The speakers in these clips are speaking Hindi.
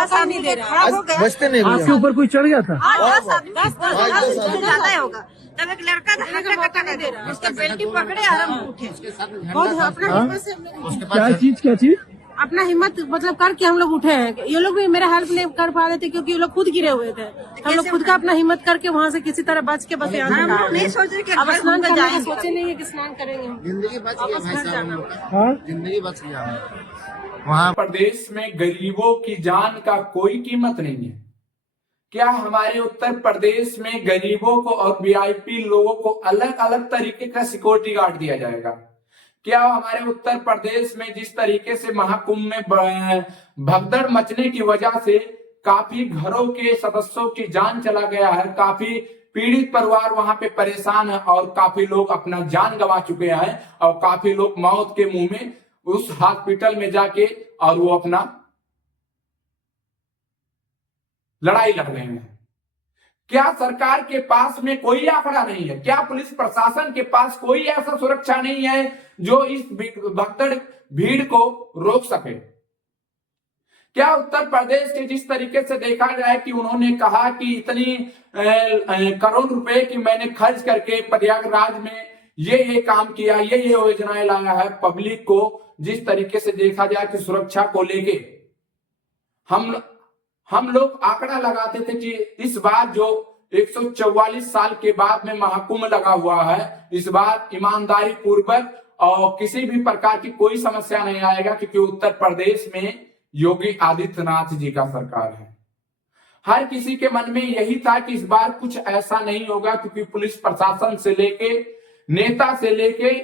पैसा नहीं दे रहा है। बचते नहीं भैया। आपके ऊपर कोई चढ़ गया था? 10 ज्यादा होगा। तब एक लड़का हटा नहीं दे रहा, उसके बेल्टी पकड़े और हम उठे। बहुत अपना हिम्मत से हम लोग क्या चीज अपना हिम्मत मतलब करके हम लोग उठे हैं। ये लोग भी मेरा हेल्प नहीं कर पा रहे थे क्योंकि ये लोग खुद गिरे हुए थे। हम लोग खुद का अपना हिम्मत करके वहाँ से किसी तरह बच के बस यहाँ नहीं सोच रहे कि अब स्नान करने का सोचे नहीं है कि स्नान करेंगे। जिंदगी बच गया भाई साहब हम लोग का। हाँ? जिंदगी बच गया वहाँ। प्रदेश में गरीबों की जान का कोई कीमत नहीं है। क्या हमारे उत्तर प्रदेश में गरीबों को और वीआईपी लोगों को अलग अलग तरीके का सिक्योरिटी गार्ड दिया जाएगा? क्या हमारे उत्तर प्रदेश में जिस तरीके से महाकुंभ में भगदड़ मचने की वजह से काफी घरों के सदस्यों की जान चला गया है, काफी पीड़ित परिवार वहां पे परेशान है और काफी लोग अपना जान गंवा चुके हैं और काफी लोग मौत के मुंह में उस हॉस्पिटल में जाके और वो अपना लड़ाई लड़ रहे हैं। क्या सरकार के पास में कोई आंकड़ा नहीं है? क्या पुलिस प्रशासन के पास कोई ऐसा सुरक्षा नहीं है जो इस भगदड़ भीड़ को रोक सके? क्या उत्तर प्रदेश के जिस तरीके से देखा जाए कि उन्होंने कहा कि इतनी करोड़ रुपए की मैंने खर्च करके प्रयागराज में ये काम किया, ये योजनाएं लाया है, पब्लिक को जिस तरीके से देखा जाए कि सुरक्षा को लेके हम लोग आंकड़ा लगाते थे कि इस बार जो 144 साल के बाद में महाकुंभ लगा हुआ है, इस बार ईमानदारी पूर्वक और किसी भी प्रकार की कोई समस्या नहीं आएगा क्योंकि उत्तर प्रदेश में योगी आदित्यनाथ जी का सरकार है। हर किसी के मन में यही था कि इस बार कुछ ऐसा नहीं होगा क्योंकि पुलिस प्रशासन से लेके नेता से लेके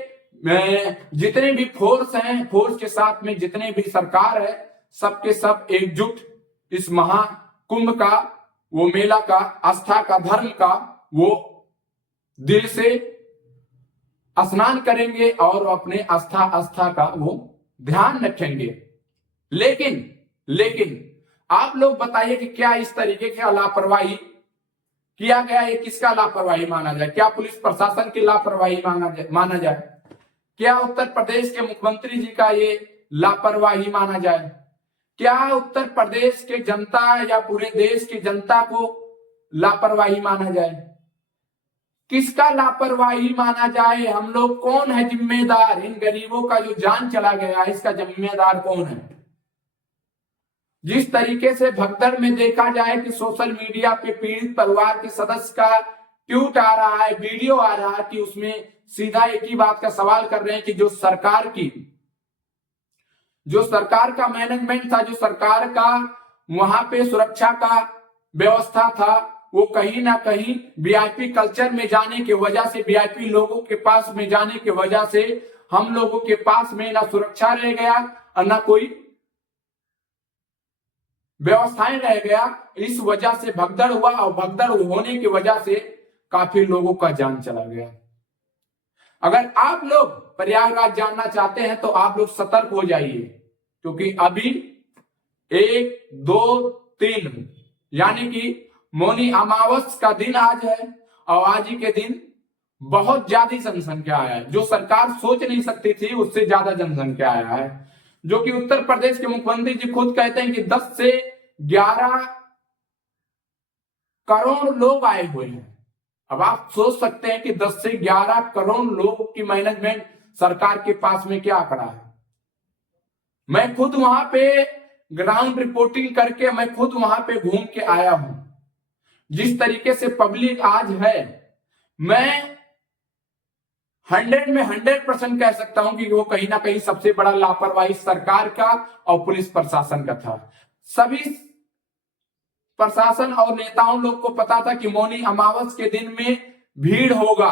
जितने भी फोर्स हैं, फोर्स के साथ में जितने भी सरकार है, सबके सब एकजुट इस महाकुंभ का, वो मेला का, आस्था का, धर्म का वो दिल से स्नान करेंगे और अपने आस्था का वो ध्यान रखेंगे। लेकिन आप लोग बताइए कि क्या इस तरीके की लापरवाही किया गया? ये किसका लापरवाही माना जाए? क्या पुलिस प्रशासन की लापरवाही माना जाए? क्या उत्तर प्रदेश के मुख्यमंत्री जी का ये लापरवाही माना जाए? क्या उत्तर प्रदेश के जनता या पूरे देश की जनता को लापरवाही माना जाए? किसका लापरवाही माना जाए? हम लोग कौन है जिम्मेदार? इन गरीबों का जो जान चला गया है, इसका जिम्मेदार कौन है? जिस तरीके से भगदड़ में देखा जाए कि सोशल मीडिया पे पीड़ित परिवार के सदस्य का ट्वीट आ रहा है, वीडियो आ रहा है कि उसमें सीधा एक ही बात का सवाल कर रहे हैं कि जो सरकार का मैनेजमेंट था, जो सरकार का वहां पे सुरक्षा का व्यवस्था था, वो कहीं ना कहीं वीआईपी कल्चर में जाने की वजह से, वीआईपी लोगों के पास में जाने की वजह से हम लोगों के पास में ना सुरक्षा रह गया और ना कोई व्यवस्थाएं रह गया। इस वजह से भगदड़ हुआ और भगदड़ होने की वजह से काफी लोगों का जान चला गया। अगर आप लोग प्रयागराज जानना चाहते हैं तो आप लोग सतर्क हो जाइए क्योंकि अभी 1, 2, 3 यानी कि मौनी अमावस का दिन आज है और आज ही के दिन बहुत ज्यादा जनसंख्या आया है। जो सरकार सोच नहीं सकती थी उससे ज्यादा जनसंख्या आया है, जो कि उत्तर प्रदेश के मुख्यमंत्री जी खुद कहते हैं कि 10 से 11 करोड़ लोग आए हुए हैं। अब आप सोच सकते हैं कि 10 से 11 करोड़ लोगों की मैनेजमेंट सरकार के पास में क्या आंकड़ा है। मैं खुद वहां पे ग्राउंड रिपोर्टिंग करके मैं खुद वहां पे घूम के आया हूं। जिस तरीके से पब्लिक आज है, मैं 100 में 100% कह सकता हूं कि वो कहीं ना कहीं सबसे बड़ा लापरवाही सरकार का और पुलिस प्रशासन का था। सभी प्रशासन और नेताओं लोग को पता था कि मौनी अमावस के दिन में भीड़ होगा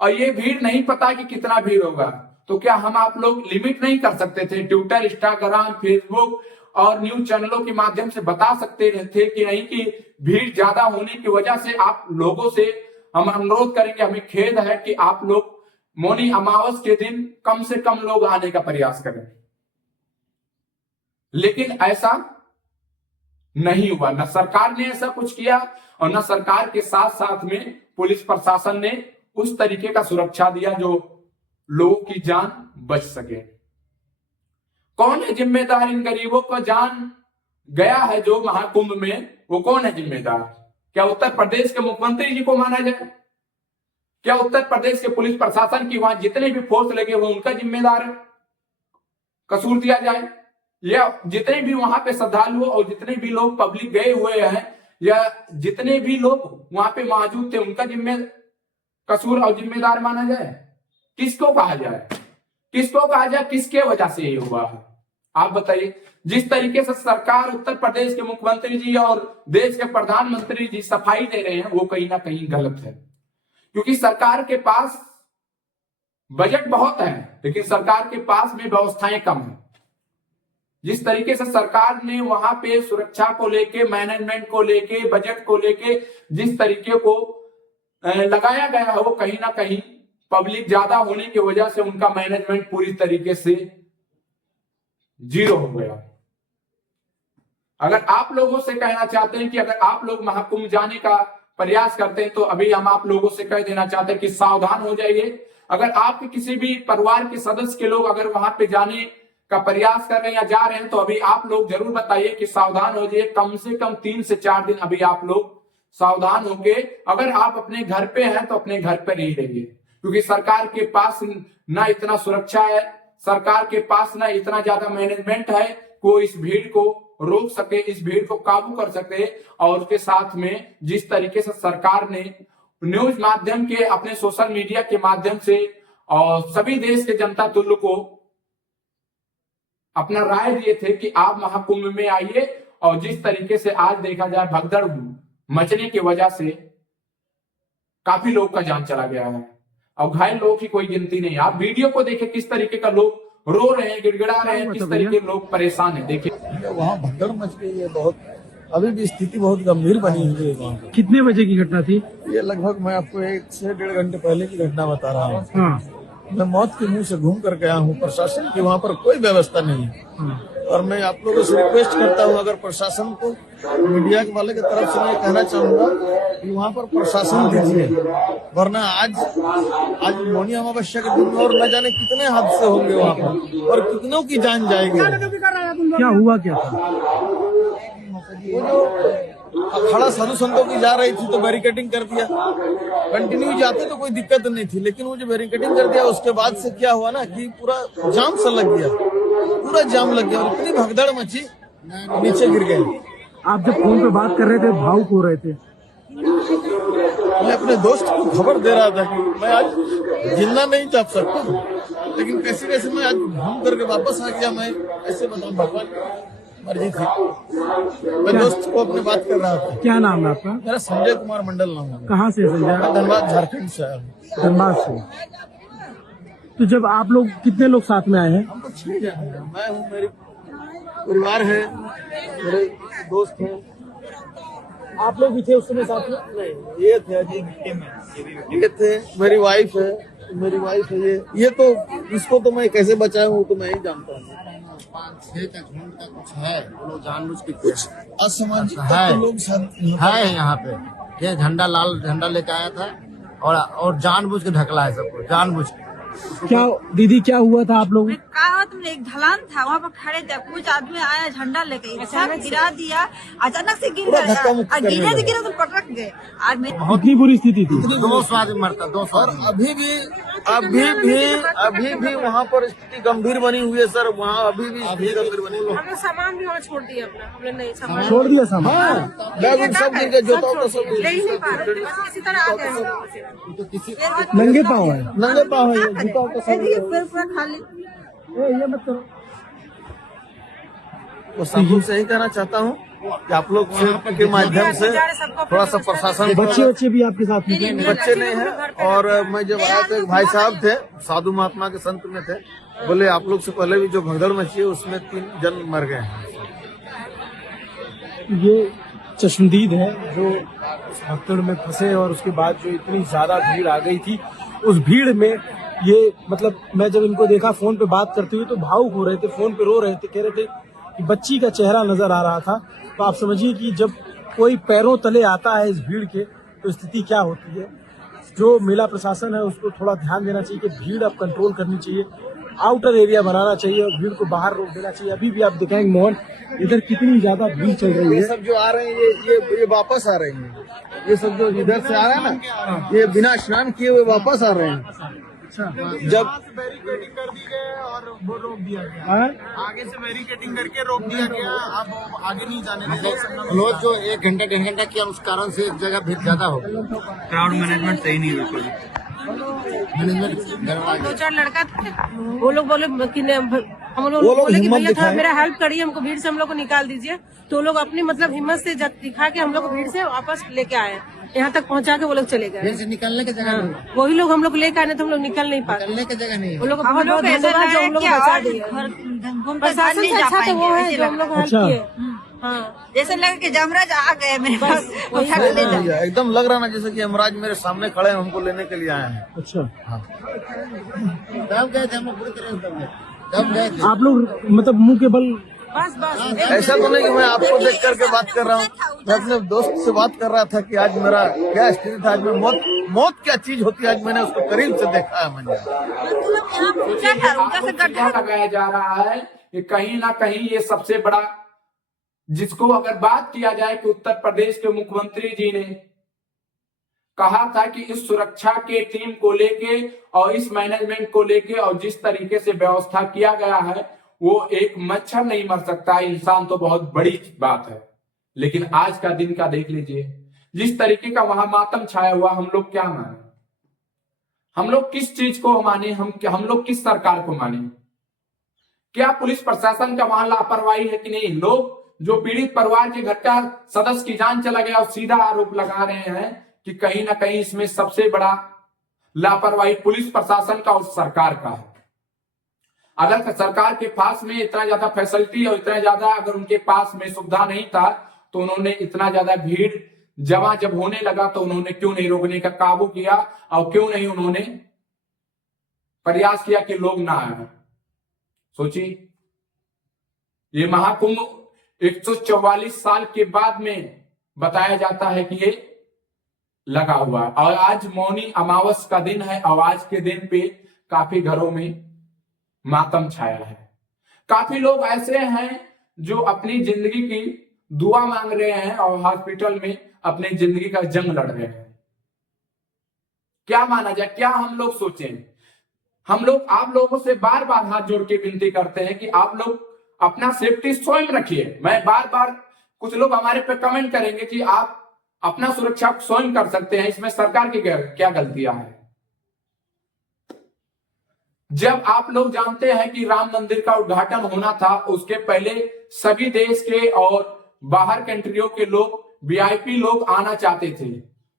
और ये भीड़ नहीं पता कि कितना भीड़ होगा। तो क्या हम आप लोग लिमिट नहीं कर सकते थे? ट्विटर, इंस्टाग्राम, फेसबुक और न्यूज चैनलों के माध्यम से बता सकते थे कि नहीं कि भीड़ ज्यादा होने की वजह से आप लोगों से हम अनुरोध करेंगे, हमें खेद है कि आप लोग मौनी अमावस के दिन कम से कम लोग आने का प्रयास करें। लेकिन ऐसा नहीं हुआ। न सरकार ने ऐसा कुछ किया और न सरकार के साथ साथ में पुलिस प्रशासन ने उस तरीके का सुरक्षा दिया जो लोगों की जान बच सके। कौन है जिम्मेदार इन गरीबों को जान गया है जो महाकुंभ में, वो कौन है जिम्मेदार? क्या उत्तर प्रदेश के मुख्यमंत्री जी को माना जाए? क्या उत्तर प्रदेश के पुलिस प्रशासन की वहां जितने भी फोर्स लगे हुए उनका जिम्मेदार है? कसूर दिया जाए? या जितने भी वहां पे श्रद्धालु और जितने भी लोग पब्लिक गए हुए हैं या जितने भी लोग वहां पे मौजूद थे उनका कसूर और जिम्मेदार माना जाए? किसको कहा जाए? किसको कहा जाए? किसके वजह से ये हुआ है? आप बताइए। जिस तरीके से सरकार, उत्तर प्रदेश के मुख्यमंत्री जी और देश के प्रधानमंत्री जी सफाई दे रहे हैं, वो कहीं ना कहीं गलत है। क्योंकि सरकार के पास बजट बहुत है लेकिन सरकार के पास में व्यवस्थाएं कम है। जिस तरीके से सरकार ने वहां पे सुरक्षा को लेके, मैनेजमेंट को लेके, बजट को लेके जिस तरीके को लगाया गया है, वो कहीं ना कहीं पब्लिक ज्यादा होने की वजह से उनका मैनेजमेंट पूरी तरीके से जीरो हो गया। अगर आप लोगों से कहना चाहते हैं कि अगर आप लोग महाकुंभ जाने का प्रयास करते हैं तो अभी हम आप लोगों से कह देना चाहते हैं कि सावधान हो जाइए। अगर आपके किसी भी परिवार के सदस्य के लोग अगर वहां पे जाने का प्रयास कर रहे हैं या जा रहे हैं तो अभी आप लोग जरूर बताइए कि सावधान हो जाइए। कम से कम 3 से 4 दिन अभी आप लोग सावधान होके, अगर आप अपने घर पे हैं तो अपने घर पे नहीं रहिए, क्योंकि सरकार के पास ना इतना सुरक्षा है, सरकार के पास ना इतना ज्यादा मैनेजमेंट है को इस भीड़ को रोक सके, इस भीड़ को काबू कर सके। और उसके साथ में जिस तरीके से सरकार ने न्यूज माध्यम के, अपने सोशल मीडिया के माध्यम से और सभी देश के जनता तुल्य को अपना राय दिए थे कि आप महाकुंभ में आइए, और जिस तरीके से आज देखा जाए भगदड़ मचने की वजह से काफी लोग का जान चला गया है और घायल लोगों की कोई गिनती नहीं। आप वीडियो को देखें किस तरीके का लोग रो रहे हैं, गिड़गिड़ा रहे हैं, किस तरीके लोग परेशान हैं। देखिए वहाँ भगदड़ मच गई है बहुत, अभी भी स्थिति बहुत गंभीर बनी हुई है वहाँ पे। कितने बजे की घटना थी? ये लगभग मैं आपको 1 से 1.5 घंटे पहले की घटना बता रहा हूँ। हाँ। मैं मौत के मुंह से घूम कर गया हूँ। प्रशासन की वहाँ पर कोई व्यवस्था नहीं है। और मैं आप लोगों से रिक्वेस्ट करता हूँ, अगर प्रशासन को, मीडिया वाले की तरफ से मैं कहना चाहूंगा कि वहाँ पर प्रशासन दीजिए, वरना आज मौनी अमावस्या के दिन और न जाने कितने हादसे होंगे वहाँ पर और कितनों की जान जाएगी। क्या हुआ क्या था? वो जो अखाड़ा साधु संतों की जा रही थी तो बैरिकेडिंग कर दिया, कंटिन्यू जाते तो कोई दिक्कत नहीं थी, लेकिन वो जो बैरिकेडिंग कर दिया उसके बाद से क्या हुआ ना कि पूरा जाम सा लग गया, पूरा जाम लग गया और इतनी भगदड़ मची, नीचे गिर गए। आप जब फोन पे बात कर रहे थे भावुक हो रहे थे। मैं अपने दोस्त को खबर दे रहा था कि मैं आज जिंदा नहीं जा सकता, लेकिन कैसे कैसे मैं आज घूम करके वापस आ गया। मैं ऐसे बताऊं, भगवान मर्जी थी। मैं दोस्त को अपने बात कर रहा था। क्या नाम है आपका? मेरा संजय कुमार मंडल नाम है। कहाँ से संजय? धनबाद, झारखंड से आया हूँ। धनबाद से। तो जब आप लोग, कितने लोग साथ में आए हैं? हम तो 6 जन हैं। मैं हूँ, मेरी परिवार है, मेरे दोस्त हैं। आप लोग भी थे उस समय साथ में? नहीं, ये थे अजीब, ये थे, मेरी वाइफ है, ये तो इसको तो मैं कैसे बचाया हूँ तो मैं ही जानता हूँ। 5-6 का झुंड का कुछ है, वो लोग जानबूझ के कुछ असामाजिक है, लोग है यहाँ पे। ये झंडा, लाल झंडा लेके आया था और जानबूझ के ढकला है सबको, जानबूझ के। क्या दीदी क्या हुआ था आप लोग? कहा तुमने, एक ढलान था वहाँ पर खड़े थे, कुछ आदमी आया झंडा लेके सब गिरा दिया, अचानक से गिर गया, गिरे तो पटक गए। आज में कितनी बुरी स्थिति थी? 200 आदमी मरता, 200 और अभी भी वहाँ पर स्थिति गंभीर बनी हुई है सर। वहाँ अभी भी स्थिति गंभीर बनी हुई है। हमने सामान भी वहाँ छोड़ दिया अपना, हमने नहीं सामान छोड़ दिया सामान? बैग सब गिर गया, जूता तो सब ले ही नहीं पा रहे थे, बस किसी तरह आ गए हम लोग। नंगे पाँव है? नंगे पाँव है, जूता तो सब पूरा खाली। ये मत करो। तो सब लोग से यही कहना चाहता हूँ कि आप लोग के माध्यम से थोड़ा सा प्रशासन, बच्चे भी आपके साथ में थे? बच्चे नहीं है। और मैं जब आया तो एक भाई साहब थे, साधु महात्मा के संत में थे, बोले आप लोग से पहले भी जो भगदड़ मची है उसमें 3 जन मर गए हैं। ये चश्मदीद है जो भगदड़ में फंसे और उसके बाद जो इतनी ज्यादा भीड़ आ गई थी, उस भीड़ में ये मतलब मैं जब इनको देखा फोन पे बात करते हुए तो भावुक हो रहे थे, फोन पे रो रहे थे, कह रहे थे कि बच्ची का चेहरा नजर आ रहा था। तो आप समझिए कि जब कोई पैरों तले आता है इस भीड़ के तो स्थिति क्या होती है। जो मेला प्रशासन है उसको थोड़ा ध्यान देना चाहिए कि भीड़ अब कंट्रोल करनी चाहिए। आउटर एरिया बनाना चाहिए और भीड़ को बाहर रोक देना चाहिए। अभी भी आप दिखाएंगे मोहन, इधर कितनी ज्यादा भीड़ चल रही ये है। सब जो आ रहे हैं ये वापस आ रहे हैं। ये सब जो इधर से आ रहे हैं ना, ये बिना स्नान किए हुए वापस आ रहे हैं। जब बैरिकेडिंग कर दी गई और वो रोक दिया गया, हाँ? आगे से बैरिकेडिंग करके रोक दिया गया, अब आगे नहीं जाने देंगे। क्लोज जो 1 घंटा 1.5 घंटा किया, उस कारण से एक जगह भीड़ ज्यादा हो गई। क्राउड मैनेजमेंट सही नहीं है, मैनेजमेंट गड़बड़ा गया। 2-4 लड़का थे, वो लोग बोले कि हम लोग वो लोग बोले कि हिम्मत भैया थोड़ा दिखाए। मेरा हेल्प करिए, हमको भीड़ से हम लोग को निकाल दीजिए। तो वो लोग अपनी मतलब हिम्मत से दिखा के हम लोग को भीड़ से वापस लेके आए, यहाँ तक पहुँचा के वो लोग चले गए। भीड़ से निकलने की जगह नहीं, वही लोग हम लोग लेके आए, नहीं तो हम लोग निकल नहीं पाते। निकलने की जगह नहीं वो है। लोग को बहुत बहुत धन्यवाद जो हम लोग को बचा दिए। प्रशासन से अच्छा तो वो है जो हम लोग हेल्प अच्छा। किए। हाँ, जैसे लगे कि जमराज आ गए मेरे पास, उठा के ले जाए। भैया एकदम लग रहा ना जैसे कि यमराज मेरे सामने खड़े हैं, हमको लेने के लिए आए हैं। अच्छा, तब गए थे हम लोग, पूरी तरह से तब गए थे। आप लोग मतलब मुंह के बल बस ऐसा तो नहीं कि मैं आपको देख करके बात कर रहा हूँ, मैं अपने दोस्त से बात कर रहा था कि आज मेरा क्या स्थिति था, आज मैं मौत क्या चीज होती है, आज मैंने उसको करीब से देखा है। मैंने पूछा था उनका से गड्ढा आरोप लगाया जा रहा है कि कहीं ना कहीं ये सबसे बड़ा, जिसको अगर बात किया जाए कि उत्तर प्रदेश के मुख्यमंत्री जी ने कहा था कि इस सुरक्षा के टीम को लेके और इस मैनेजमेंट को लेके और जिस तरीके से व्यवस्था किया गया है, वो एक मच्छर नहीं मर सकता, इंसान तो बहुत बड़ी बात है। लेकिन आज का दिन का देख लीजिए, जिस तरीके का वहां मातम छाया हुआ, हम लोग क्या माने, हम लोग किस चीज को माने, हम लोग किस सरकार को माने? क्या पुलिस प्रशासन का वहां लापरवाही है कि नहीं? लोग जो पीड़ित परिवार के घर का सदस्य की जान चला गया और सीधा आरोप लगा रहे हैं कि कहीं ना कहीं इसमें सबसे बड़ा लापरवाही पुलिस प्रशासन का और सरकार का है। अगर सरकार के पास में इतना ज्यादा फैसिलिटी और इतना ज्यादा अगर उनके पास में सुविधा नहीं था, तो उन्होंने इतना ज्यादा भीड़ जमा जब होने लगा तो उन्होंने क्यों नहीं रोकने का काबू किया, और क्यों नहीं उन्होंने प्रयास किया कि लोग ना आए? सोचिए, ये महाकुंभ 144 साल के बाद में बताया जाता है कि ये लगा हुआ है। और आज मौनी अमावस का दिन है, और आज के दिन पे काफी घरों में मातम छाया है। काफी लोग ऐसे हैं जो अपनी जिंदगी की दुआ मांग रहे हैं और हॉस्पिटल में अपनी जिंदगी का जंग लड़ रहे हैं। क्या माना जाए, क्या हम लोग सोचें? हम लोग आप लोगों से बार बार हाथ जोड़ के विनती करते हैं कि आप लोग अपना सेफ्टी स्वयं रखिए। मैं बार बार, कुछ लोग हमारे पे कमेंट करेंगे कि आप अपना सुरक्षा स्वयं कर सकते हैं, इसमें सरकार की क्या गलतियां हैं? जब आप लोग जानते हैं कि राम मंदिर का उद्घाटन होना था, उसके पहले सभी देश के और बाहर कंट्रियों के लोग, वीआईपी लोग आना चाहते थे,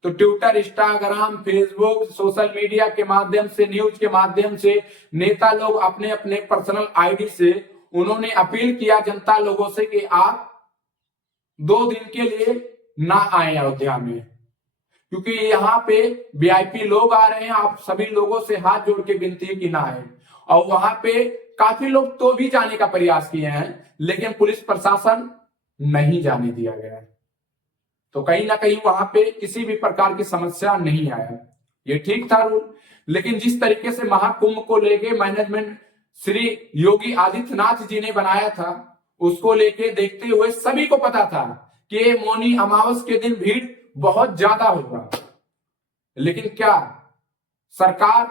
तो Twitter, Instagram, Facebook, social media के माध्यम से, न्यूज के माध्यम से नेता लोग अपने अपने पर्सनल आईडी से उन्होंने अपील किया जनता लोगों से कि आप 2 दिन के लिए ना आए अयोध्या में, क्योंकि यहाँ पे वीआईपी लोग आ रहे हैं। आप सभी लोगों से हाथ जोड़ के विनती है कि ना आए। और वहां पे काफी लोग तो भी जाने का प्रयास किए हैं, लेकिन पुलिस प्रशासन नहीं जाने दिया गया। तो कहीं ना कहीं वहां पे किसी भी प्रकार की समस्या नहीं आया, ये ठीक था रूल। लेकिन जिस तरीके से महाकुंभ को लेके मैनेजमेंट श्री योगी आदित्यनाथ जी ने बनाया था, उसको लेके देखते हुए सभी को पता था कि मौनी अमावस के दिन भीड़ बहुत ज्यादा होगा। लेकिन क्या सरकार,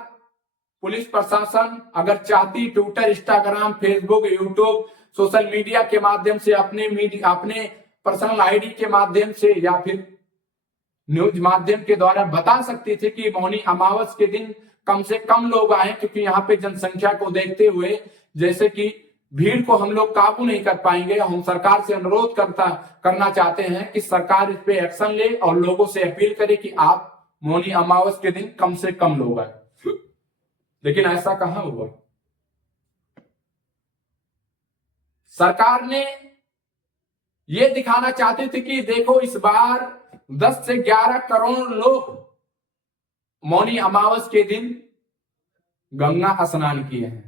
पुलिस प्रशासन अगर चाहती, Twitter, Instagram, Facebook, YouTube, social media के माध्यम से अपने पर्सनल आईडी के माध्यम से या फिर न्यूज माध्यम के द्वारा बता सकती थी कि मौनी अमावस के दिन कम से कम लोग आए, क्योंकि यहाँ पे जनसंख्या को देखते हुए जैसे कि भीड़ को हम लोग काबू नहीं कर पाएंगे। हम सरकार से अनुरोध करना चाहते हैं कि सरकार इस पे एक्शन ले और लोगों से अपील करे कि आप मौनी अमावस के दिन कम से कम लोग आए। लेकिन ऐसा कहां हुआ? सरकार ने ये दिखाना चाहती थी कि देखो इस बार 10 से 11 करोड़ लोग मौनी अमावस के दिन गंगा स्नान किए हैं।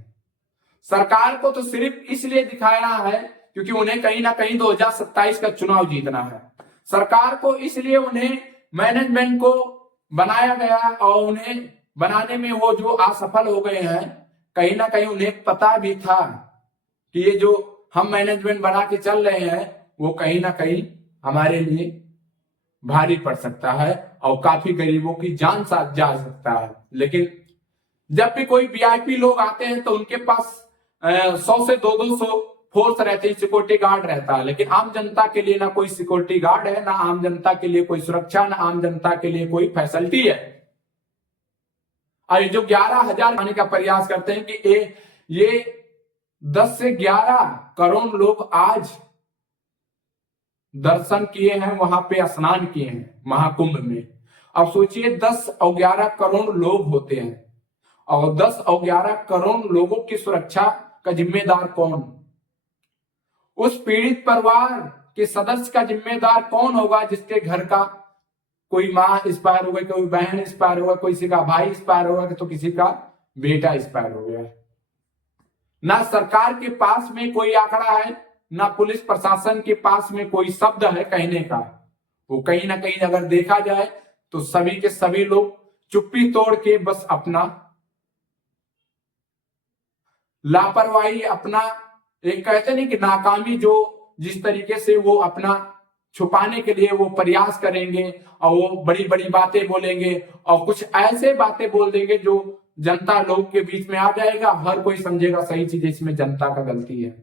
सरकार को तो सिर्फ इसलिए दिखाया है क्योंकि उन्हें कहीं ना कहीं 2027 का चुनाव जीतना है। सरकार को इसलिए उन्हें मैनेजमेंट को बनाया गया और उन्हें बनाने में वो जो असफल हो गए हैं, कहीं ना कहीं उन्हें पता भी था कि ये जो हम मैनेजमेंट बना के चल रहे हैं वो कहीं ना कहीं हमारे लिए भारी पड़ सकता है और काफी गरीबों की जान साथ जा सकता है। लेकिन जब भी कोई वीआईपी लोग आते हैं तो उनके पास 100 से 200 फोर्स रहते हैं, सिक्योरिटी गार्ड रहता है, लेकिन आम जनता के लिए ना कोई सिक्योरिटी गार्ड है, ना आम जनता के लिए कोई सुरक्षा, ना आम जनता के लिए कोई फैसिलिटी है। और ये जो 11,000 आने का प्रयास करते हैं कि ये 10 से 11 करोड़ लोग आज दर्शन किए हैं, वहां पे स्नान किए हैं महाकुंभ में। अब सोचिए 10 और 11 करोड़ लोग होते हैं और 10 और 11 करोड़ लोगों की सुरक्षा का जिम्मेदार कौन? उस पीड़ित परिवार के सदस्य का जिम्मेदार कौन होगा जिसके घर का कोई माँ एक्सपायर हो गई, कोई बहन एक्सपायर हो गई, किसी का भाई एक्सपायर हो गया, तो किसी का बेटा एक्सपायर हो गया। ना सरकार के पास में कोई आंकड़ा है, ना पुलिस प्रशासन के पास में कोई शब्द है कहने का। वो कहीं ना कहीं अगर देखा जाए तो सभी के सभी लोग चुप्पी तोड़ के बस अपना लापरवाही, अपना एक कहते नहीं कि नाकामी, जो जिस तरीके से वो अपना छुपाने के लिए वो प्रयास करेंगे और वो बड़ी बड़ी बातें बोलेंगे और कुछ ऐसे बातें बोल देंगे जो जनता लोग के बीच में आ जाएगा। हर कोई समझेगा सही चीज इसमें जनता का गलती है।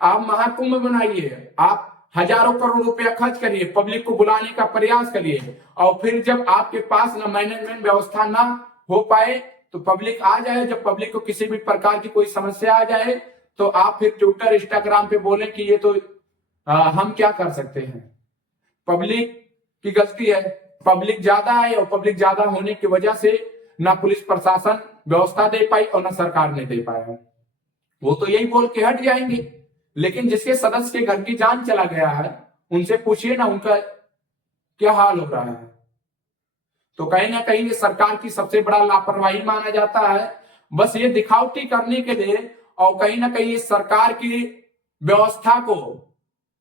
आप महाकुंभ बनाइए, आप हजारों करोड़ रुपया खर्च करिए, पब्लिक को बुलाने का प्रयास करिए और फिर जब आपके पास ना मैनेजमेंट व्यवस्था ना हो पाए तो पब्लिक आ जाए। जब पब्लिक को किसी भी प्रकार की कोई समस्या आ जाए तो आप फिर ट्विटर इंस्टाग्राम पे बोले कि ये तो हम क्या कर सकते हैं। पब्लिक की गलती है, पब्लिक ज्यादा है और पब्लिक ज्यादा होने की वजह से ना पुलिस प्रशासन व्यवस्था दे पाई और ना सरकार ने दे पाया। वो तो यही बोल के हट जाएंगे, लेकिन जिसके सदस्य के घर की जान चला गया है उनसे पूछिए ना उनका क्या हाल हो रहा है। तो कहीं ना कहीं ये सरकार की सबसे बड़ा लापरवाही माना जाता है, बस ये दिखावटी करने के लिए। और कहीं ना कहीं सरकार की व्यवस्था को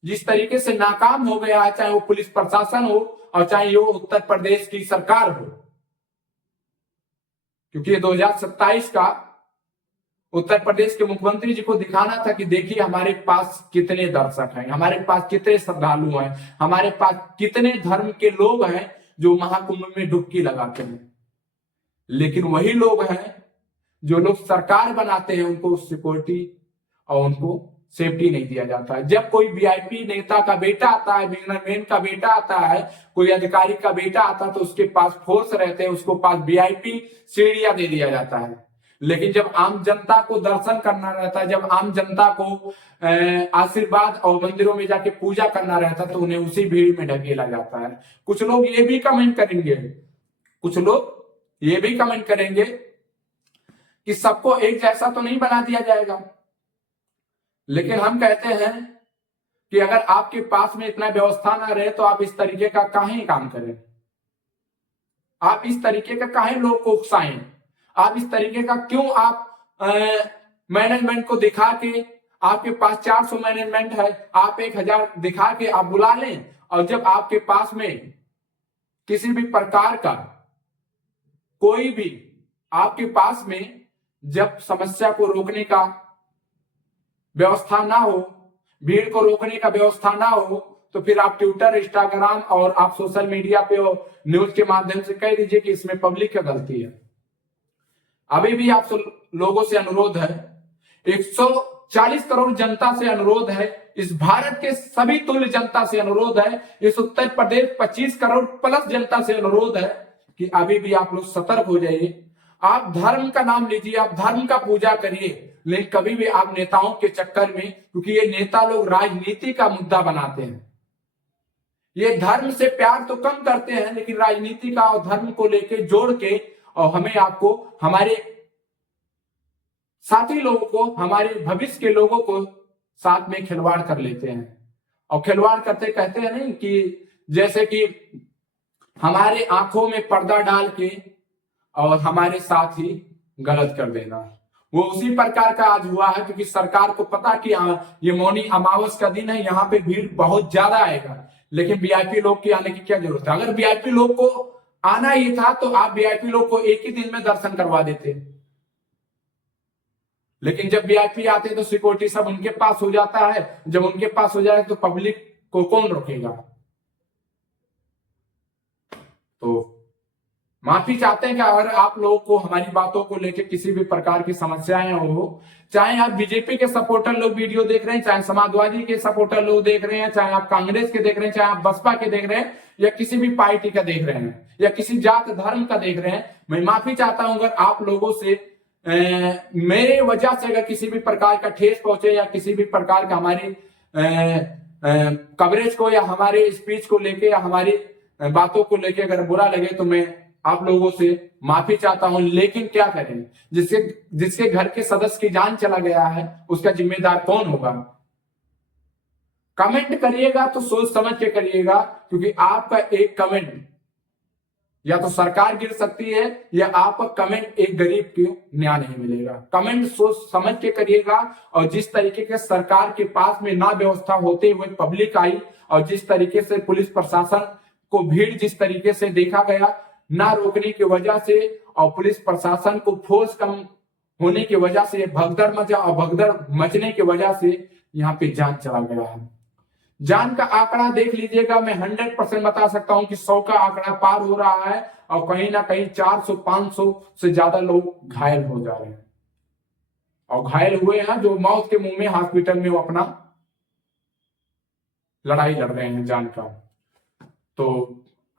जिस तरीके से नाकाम हो गया है, चाहे वो पुलिस प्रशासन हो और चाहे वो उत्तर प्रदेश की सरकार हो, क्योंकि 2027 का उत्तर प्रदेश के मुख्यमंत्री जी को दिखाना था कि देखिए हमारे पास कितने दर्शक हैं, हमारे पास कितने श्रद्धालु हैं, हमारे पास कितने धर्म के लोग हैं जो महाकुंभ में डुबकी लगाते हैं। लेकिन वही लोग हैं जो लोग सरकार बनाते हैं, उनको सिक्योरिटी और उनको सेफ्टी नहीं दिया जाता है। जब कोई वीआईपी नेता का बेटा आता है, बिजनेसमैन का बेटा आता है, कोई अधिकारी का बेटा आता है तो उसके पास फोर्स रहते हैं, उसको पास वीआईपी सीढ़ियां दे दिया जाता है। लेकिन जब आम जनता को दर्शन करना रहता है, जब आम जनता को आशीर्वाद और मंदिरों में जाके पूजा करना रहता है तो उन्हें उसी भीड़ में ढकेला जाता है। कुछ लोग ये भी कमेंट करेंगे, कुछ लोग ये भी कमेंट करेंगे कि सबको एक जैसा तो नहीं बना दिया जाएगा। लेकिन हम कहते हैं कि अगर आपके पास में इतना व्यवस्था ना रहे तो आप इस तरीके का काहे काम करें, आप इस तरीके का काहे लोग को उकसाएं, आप इस तरीके का क्यों आप मैनेजमेंट को दिखा के, आपके पास 400 मैनेजमेंट है, आप 1000 दिखा के आप बुला लें और जब आपके पास में किसी भी प्रकार का कोई भी आपके पास में जब समस्या को रोकने का व्यवस्था ना हो, भीड़ को रोकने का व्यवस्था ना हो, तो फिर आप ट्विटर, इंस्टाग्राम और आप सोशल मीडिया पे न्यूज के माध्यम से कह दीजिए कि इसमें पब्लिक की गलती है। अभी भी आप लोगों से अनुरोध है, 140 करोड़ जनता से अनुरोध है, इस भारत के सभी तुल्य जनता से अनुरोध है, इस उत्तर प्रदेश 25 करोड़ प्लस जनता से अनुरोध है कि अभी भी आप लोग सतर्क हो जाइए। आप धर्म का नाम लीजिए, आप धर्म का पूजा करिए, लेकिन कभी भी आप नेताओं के चक्कर में, क्योंकि ये नेता लोग राजनीति का मुद्दा बनाते हैं, ये धर्म से प्यार तो कम करते हैं लेकिन राजनीति का और धर्म को लेके जोड़ के और हमें आपको, हमारे साथी लोगों को, हमारे भविष्य के लोगों को साथ में खिलवाड़ कर लेते हैं। और खिलवाड़ करते कहते हैं नहीं कि जैसे कि हमारे आंखों में पर्दा डाल के और हमारे साथ ही गलत कर देना, वो उसी प्रकार का आज हुआ है। क्योंकि सरकार को पता कि ये मौनी अमावस का दिन है, यहाँ पे भीड़ बहुत ज्यादा आएगा, लेकिन वीआईपी लोग के आने की क्या जरूरत है। अगर वीआईपी लोग को आना ही था तो आप वीआईपी लोग को एक ही दिन में दर्शन करवा देते। लेकिन जब वीआईपी आते हैं तो सिक्योरिटी सब उनके पास हो जाता है। जब उनके पास हो जाए तो पब्लिक को कौन रोकेगा? तो माफी चाहते हैं कि अगर आप लोगों को हमारी बातों को लेकर किसी भी प्रकार की समस्याएं हो, चाहे आप बीजेपी के सपोर्टर लोग वीडियो देख रहे हैं, चाहे समाजवादी के सपोर्टर लोग देख रहे हैं, चाहे आप कांग्रेस के देख रहे हैं, चाहे आप बसपा के देख रहे हैं, या किसी भी पार्टी का देख रहे हैं, या किसी जात धर्म का देख रहे हैं, मैं माफी चाहता हूं अगर आप लोगों से मेरे वजह से अगर किसी भी प्रकार का ठेस पहुंचे, या किसी भी प्रकार का हमारी कवरेज को या हमारे स्पीच को लेके या हमारी बातों को लेके अगर बुरा लगे तो मैं आप लोगों से माफी चाहता हूं। लेकिन क्या करें, जिसके घर के सदस्य की जान चला गया है उसका जिम्मेदार कौन होगा? कमेंट करिएगा तो सोच समझ के करिएगा, क्योंकि आपका एक कमेंट या तो सरकार गिर सकती है, या आपका कमेंट एक गरीब को न्याय नहीं मिलेगा। कमेंट सोच समझ के करिएगा। और जिस तरीके के सरकार के पास में ना व्यवस्था होते हुए पब्लिक आई, और जिस तरीके से पुलिस प्रशासन को भीड़ जिस तरीके से देखा गया ना रोकने की वजह से, और पुलिस प्रशासन को फोर्स कम होने की वजह से भगदड़ मचा, और भगदड़ मचने की वजह से यहाँ पे जान चला गया है। जान का आंकड़ा देख लीजिएगा, मैं 100% बता सकता हूं कि 100 का आंकड़ा पार हो रहा है, और कहीं ना कहीं 400-500 से ज्यादा लोग घायल हो जा रहे हैं, और घायल हुए हैं जो मौत के मुंह में हॉस्पिटल में वो अपना लड़ाई लड़ रहे हैं जान का। तो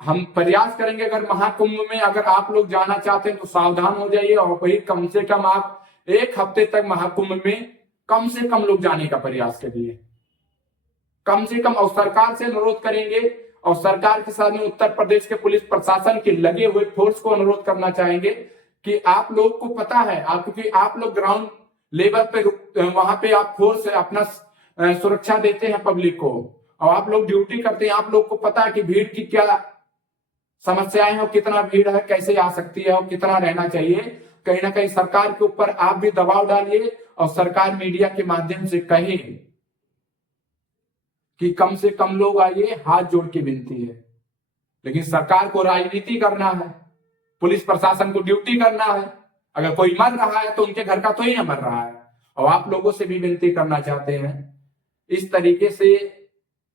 हम प्रयास करेंगे, अगर महाकुंभ में अगर आप लोग जाना चाहते हैं तो सावधान हो जाइए, और वही कम से कम आप 1 हफ्ते तक महाकुंभ में कम से कम लोग जाने का प्रयास करिए, कम से कम। और सरकार से अनुरोध करेंगे, और सरकार के साथ में उत्तर प्रदेश के पुलिस प्रशासन के लगे हुए फोर्स को अनुरोध करना चाहेंगे कि आप लोग को पता है, क्योंकि आप लोग ग्राउंड लेवल पे वहां पे आप फोर्स अपना सुरक्षा देते हैं पब्लिक को, और आप लोग ड्यूटी करते हैं, आप लोग को पता है कि भीड़ की क्या समस्याएं हैं, कितना भीड़ है, कैसे आ सकती है, और कितना रहना चाहिए। कहीं ना कहीं सरकार के ऊपर आप भी दबाव डालिए, और सरकार मीडिया के माध्यम से कहे कि कम से कम लोग आइए, हाथ जोड़ के विनती है। लेकिन सरकार को राजनीति करना है, पुलिस प्रशासन को ड्यूटी करना है। अगर कोई मर रहा है तो उनके घर का तो ही ना मर रहा है। और आप लोगों से भी विनती करना चाहते हैं, इस तरीके से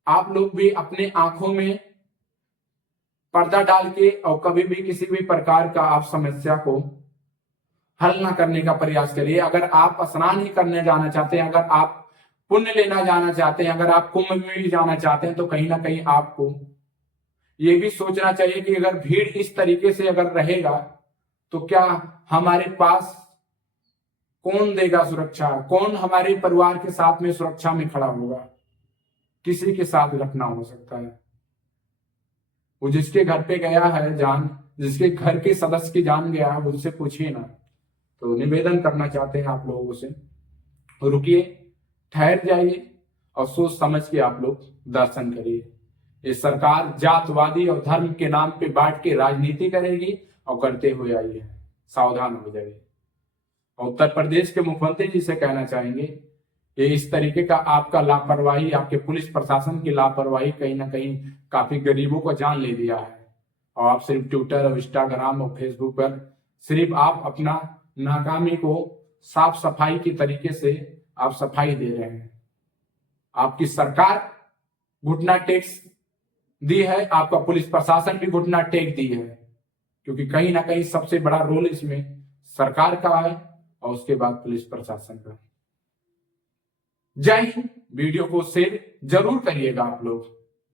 आप लोग भी अपने आंखों में पर्दा डाल के, और कभी भी किसी भी प्रकार का आप समस्या को हल ना करने का प्रयास करिए। अगर आप स्नान ही करने जाना चाहते हैं, अगर आप पुण्य लेना जाना चाहते हैं, अगर आप कुंभ में भी जाना चाहते हैं, तो कहीं ना कहीं आपको ये भी सोचना चाहिए कि अगर भीड़ इस तरीके से अगर रहेगा तो क्या हमारे पास कौन देगा सुरक्षा, कौन हमारे परिवार के साथ में सुरक्षा में खड़ा होगा? किसी के साथ घटना हो सकता है। वो जिसके घर पे गया है जान, जिसके घर के सदस्य की जान गया है, उनसे पूछिए ना। तो निवेदन करना चाहते हैं आप लोगों से, रुकिए, ठहर जाइए, और सोच समझ के आप लोग दर्शन करिए। ये सरकार जातवादी और धर्म के नाम पे बांट के राजनीति करेगी, और करते हुए आई है, सावधान हो जाइए। और उत्तर प्रदेश के मुख्यमंत्री जी से कहना चाहेंगे, ये इस तरीके का आपका लापरवाही, आपके पुलिस प्रशासन की लापरवाही कहीं ना कहीं काफी गरीबों को जान ले दिया है। और आप सिर्फ ट्विटर और इंस्टाग्राम और फेसबुक पर सिर्फ आप अपना नाकामी को साफ सफाई की तरीके से आप सफाई दे रहे हैं। आपकी सरकार घुटना टेक दी है, आपका पुलिस प्रशासन भी घुटना टेक दी है, क्योंकि कहीं ना कहीं सबसे बड़ा रोल इसमें सरकार का है, और उसके बाद पुलिस प्रशासन का। जय हिंद। वीडियो को शेयर जरूर करिएगा आप लोग।